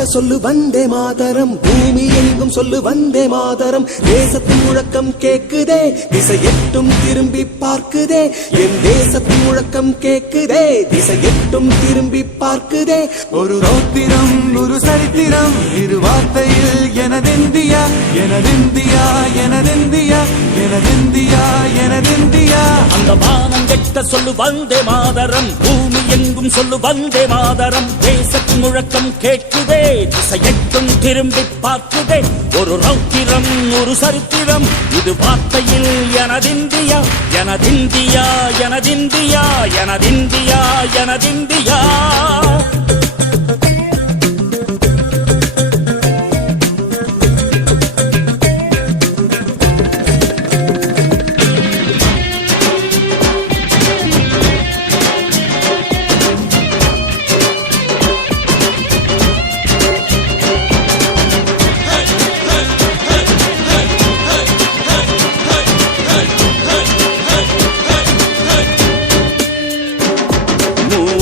கட்ட சொல்லு வந்தே மாதரம், பூமி எங்கும் சொல்லு வந்தே மாதரம். தேசத்தின் முழக்கம் கேக்குதே, திசை எட்டும் திரும்பி பார்க்குதே. என் தேசத்தின் முழக்கம் கேக்குதே, திசை எட்டும் திரும்பி பார்க்குதே. ஒரு ரௌத்திரம் ஒரு சரித்திரம், இரு வார்த்தையில் எனதிந்தியா எனதிந்தியா எனதிந்தியா எனதிந்தியா எனதிந்தியா. அந்த வானம் கெட்ட சொல்லு வந்தே மாதரம், பூமி எங்கும் சொல்லு வந்தே மாதரம். தேசத்தின் முழக்கம் கேட்குதே, திசையெட்டும் திரும்பி பார்க்குதே. ஒரு ரௌத்திரம் ஒரு சரித்திரம், இது வார்த்தையில் எனதிந்தியா எனதிந்தியா எனதிந்தியா எனதிந்தியா எனதிந்தியா.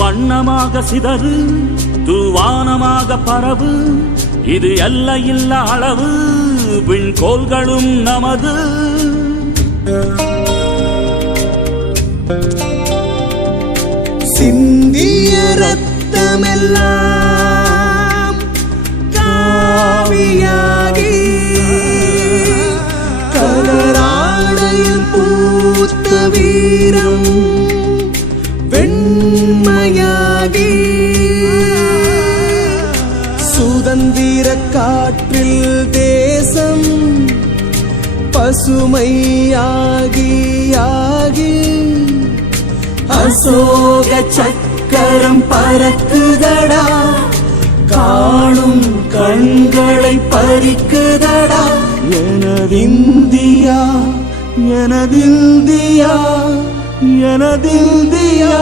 வண்ணமாக சிதறு தூவானமாக பரவு, இது எல்லையில்ல அளவு, விண்கோள்களும் நமது. சிந்திய ரத்தமெல்லாம் காவியாகி, கதராடையில் பூத்த வீரம் வெண்மையாகி, சுதந்திர காற்றில் தேசம் பசுமையாகி ஆகி, அசோக சக்கரம் பறக்குதடா, காணும் கண்களை பறிக்குதடா. எனதிந்தியா எனதிந்தியா எனதிந்தியா.